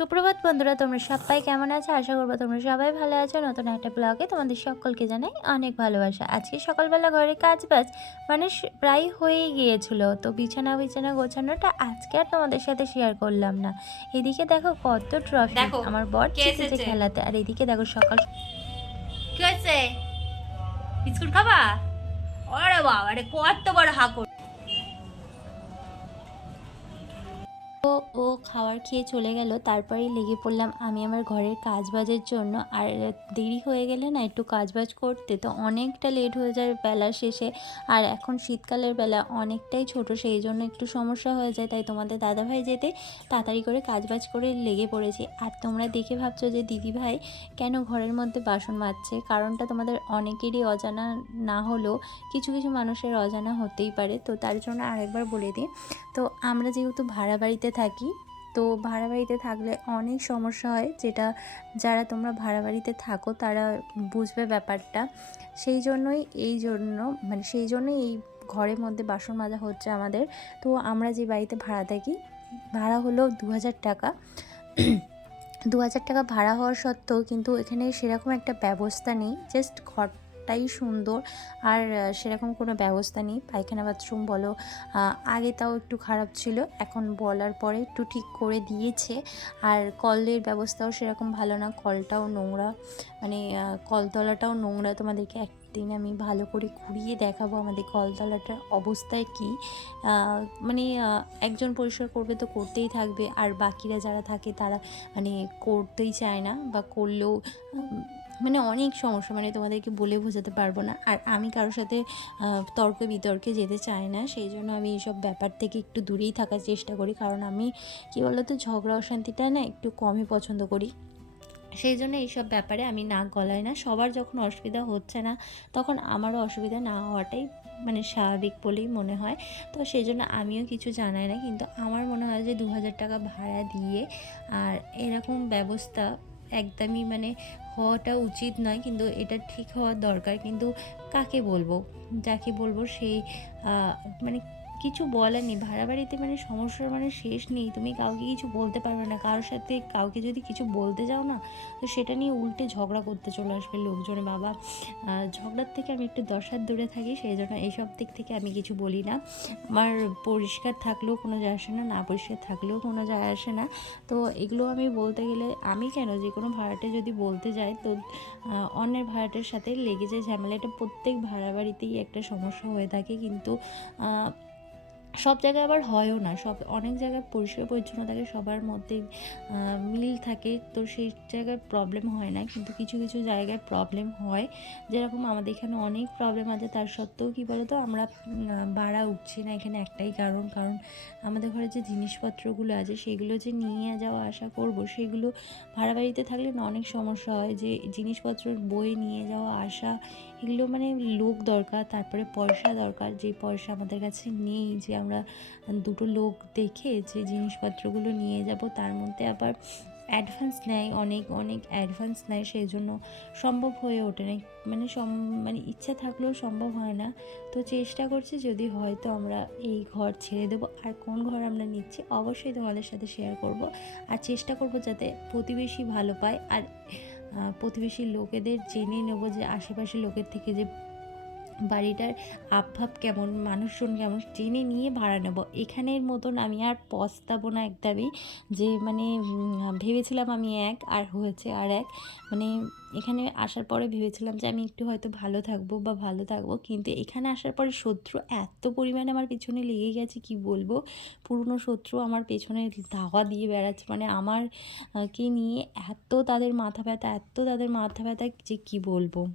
সুপ্রভাত বন্ধুরা তোমরা সবাই কেমন আছো? আশা করব তোমরা সবাই ভালো আছো। নতুন একটা ব্লগে তোমাদের সকলকে জানাই অনেক ভালোবাসা। আজকে সকালবেলা ঘরে কাজ বাজ মানে প্রায় হয়েই গিয়েছিল। তো বিছানা বিছানা গোছানোটা আজকে আর তোমাদের সাথে শেয়ার করলাম না। এদিকে দেখো কত ট্রফি দেখো, আমার বর কে খেলাতে। আর এদিকে দেখো সকাল কি হয়েছে বিস্কুট খাবা? আরে বাবা রে কত বড় হাঁকড় ও ও খাবার খেয়ে চলে গেল। তারপরেই লেগে পড়লাম আমি আমার ঘরের কাজবাজের জন্য। আর দেরি হয়ে গেলে না একটু কাজবাজ করতে। তো অনেকটা লেট হয়ে যায় বেলা শেষে। আর এখন শীতকালের বেলা অনেকটাই ছোট, সেই জন্য একটু সমস্যা হয়ে যায়। তাই তোমাদের দাদাভাই যেতে তাড়াতাড়ি করে কাজবাজ করে লেগে পড়েছি। আর তোমরা দেখে ভাবছ যে দিদিভাই কেন ঘরের মধ্যে বাসন মাজছে? কারণটা তোমাদের অনেকেরই অজানা না হলেও কিছু কিছু মানুষের অজানা হতেই পারে। তো তার জন্য আরেকবার বলে দিই তো আমরা যেহেতু ভাড়া বাড়িতে থাকি, তো ভাড়া বাড়িতে থাকলে অনেক সমস্যা হয় যেটা যারা তোমরা ভাড়া বাড়িতে থাকো তারা বুঝবে ব্যাপারটা। সেই জন্যই এই জন্য মানে সেই জন্যই এই ঘরের মধ্যে বাসন মাজা হচ্ছে আমাদের। তো আমরা যে বাড়িতে ভাড়া থাকি, ভাড়া হলো দু হাজার টাকা। দু হাজার টাকা ভাড়া হওয়ার সত্ত্বেও কিন্তু এখানে সেরকম একটা ব্যবস্থা নেই জাস্ট ঘরটাই সুন্দর। আর সেরকম কোনো ব্যবস্থা নেই। পায়খানা বাথরুম বলো আগে তাও একটু খারাপ ছিল। এখন বলার পরে একটু ঠিক করে দিয়েছে। আর কলের ব্যবস্থাও সেরকম ভালো না। কলটাও নোংরা। মানে কলতলাটাও নোংরা। তোমাদেরকে একদিন আমি ভালো করে ঘুরিয়ে দেখাবো আমাদের কলতলাটার অবস্থায় কি। মানে একজন পরিষ্কার করবে তো করতেই থাকবে। আর বাকিরা যারা থাকে তারা মানে করতেই চায় না বা করলেও মানে অনেক সমস্যা মানে তোমাদেরকে বলে বোঝাতে পারব না। আর আমি কারোর সাথে তর্ক বিতর্কে যেতে চাই না, সেই জন্য আমি এইসব ব্যাপার থেকে একটু দূরেই থাকার চেষ্টা করি। কারণ আমি, কী বলতো, ঝগড়া অশান্তিটা না একটু কমই পছন্দ করি। সেই জন্য এইসব ব্যাপারে আমি নাক গলায় না। সবার যখন অসুবিধা হচ্ছে না, তখন আমারও অসুবিধা না হওয়াটাই মানে স্বাভাবিক বলেই মনে হয়। তো সেই জন্য আমিও কিছু জানাই না, কিন্তু আমার মনে হয় যে দু হাজার টাকা ভাড়া দিয়ে আর এরকম ব্যবস্থা একদমই মানে হওয়াটা উচিত নয়, কিন্তু এটা ঠিক হওয়ার দরকার। কিন্তু কাকে বলব? যাকে বলব সেই মানে কিছু বলার নেই ভাড়া বাড়িতে মানে সমস্যার মানে শেষ নেই। তুমি কাউকে কিছু বলতে পারবে না। কারোর সাথে কাউকে যদি কিছু বলতে যাও না, তো সেটা নিয়ে উল্টে ঝগড়া করতে চলে আসবে লোকজনে বাবা। ঝগড়ার থেকে আমি একটু দশ হাত দূরে থাকি, সেই জন্য এইসব দিক থেকে আমি কিছু বলি না। আমার পরিষ্কার থাকলেও কোনো যায় আসে না না পরিষ্কার থাকলেও কোনো যায় আসে না। তো এগুলো আমি বলতে গেলে আমি কেন যে কোনো ভাড়াটে যদি বলতে যাই, তো অন্যের ভাড়াটের সাথে লেগে যায় ঝামেলা। এটা প্রত্যেক ভাড়া বাড়িতেই একটা সমস্যা হয়ে থাকে। কিন্তু সব জায়গায় আবার হয়ও না। সব, অনেক জায়গায় পরিষ্কার পরিচ্ছন্ন থাকে, সবার মধ্যে মিল থাকে, তো সেই জায়গায় প্রবলেম হয় না। কিন্তু কিছু কিছু জায়গায় প্রবলেম হয়। যেরকম আমাদের এখানে অনেক প্রবলেম আছে, তার সত্ত্বেও কী বলতো, আমরা ভাড়া উঠছি না এখানে একটাই কারণ। কারণ আমাদের ঘরে যে জিনিসপত্রগুলো আছে, সেগুলো যে নিয়ে যাওয়া, আসা করব, সেগুলো ভাড়া বাড়িতে থাকলে না অনেক সমস্যা হয়। যে জিনিসপত্র বয়ে নিয়ে যাওয়া, আসা এগুলো মানে লোক দরকার, তারপরে পয়সা দরকার। যে পয়সা আমাদের কাছে নেই, যে আমরা দুটো লোক দেখে যে জিনিসপত্রগুলো নিয়ে যাব, তার মধ্যে আবার অ্যাডভান্স নেয়, অনেক অনেক অ্যাডভান্স নেয় সেই জন্য সম্ভব হয়ে ওঠে না। মানে সম মানে ইচ্ছা থাকলেও সম্ভব হয় না। তো চেষ্টা করছি, যদি হয় তো আমরা এই ঘর ছেড়ে দেবো। আর কোন ঘর আমরা নিচ্ছি, অবশ্যই তোমাদের সাথে শেয়ার করব। আর চেষ্টা করব যাতে প্রতিবেশী ভালো পায়। আর প্রতিবেশী লোকেদের চেনে নেব যে আশেপাশের লোকের থেকে যে বাড়িটার আবভাব কেমন, মানুষজন কেমন জেনে নিয়ে ভাড়া নেব। এখানের মতন আমি আর পস্তাবো না একদমই। যে মানে ভেবেছিলাম আমি এক আর হয়েছে আর এক। মানে এখানে আসার পরে ভেবেছিলাম যে আমি একটু হয়তো ভালো থাকব বা ভালো থাকব। কিন্তু এখানে আসার পরে শত্রু এত পরিমাণে আমার পেছনে লেগে গেছে, কি বলব? পুরনো শত্রু আমার পেছনে ধাওয়া দিয়ে বেড়াচ্ছে। মানে আমার কে নিয়ে এত তাদের মাথা ব্যথা, এত তাদের মাথা ব্যথা যে কি বলব?